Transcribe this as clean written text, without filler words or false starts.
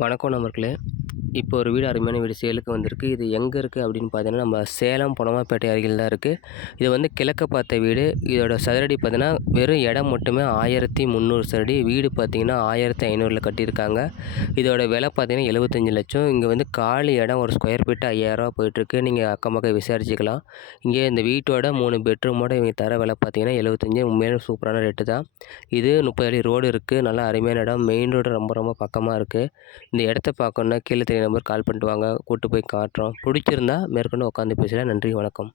வணக்கம் நண்பர்களே. இப்போ ஒரு வீடு அருமையான வீடு சேலுக்கு வந்திருக்கு. இது எங்கே இருக்குது அப்படின்னு பார்த்தீங்கன்னா, நம்ம சேலம் பொன்னம்மாப்பேட்டை அருகில் தான் இருக்குது. இது வந்து கிழக்க பார்த்த வீடு. இதோட சதுரடி பார்த்தீங்கன்னா, வெறும் இடம் மட்டுமே 1300 சதுரடி. வீடு பார்த்தீங்கன்னா 1500ல கட்டியிருக்காங்க. இதோட விலை பார்த்தீங்கன்னா 75,00,000. இங்கே வந்து காலி இடம் ஒரு ஸ்கொயர் ஃபீட் ரூ. 5,000 போயிட்டுருக்கு. நீங்கள் அக்கம் பக்கம் விசாரிச்சுக்கலாம். இங்கே இந்த வீட்டோட 3 பெட்ரூமோட இவங்க தர விலை பார்த்தீங்கன்னா 75. உண்மையிலே சூப்பரான ரேட்டு தான். இது 30 அடி ரோடு இருக்குது. நல்லா அருமையான இடம். மெயின் ரோடு ரொம்ப ரொம்ப பக்கமாக இருக்குது. இந்த இடத்த பார்க்கணுன்னா கீழே தெரிய நம்பர் கால் பண்ணிட்டு வாங்க. கூட்டு போய் காட்டுறோம். பிடிச்சிருந்தா மேற்கொண்டு உட்காந்து பேசலாம். நன்றி, வணக்கம்.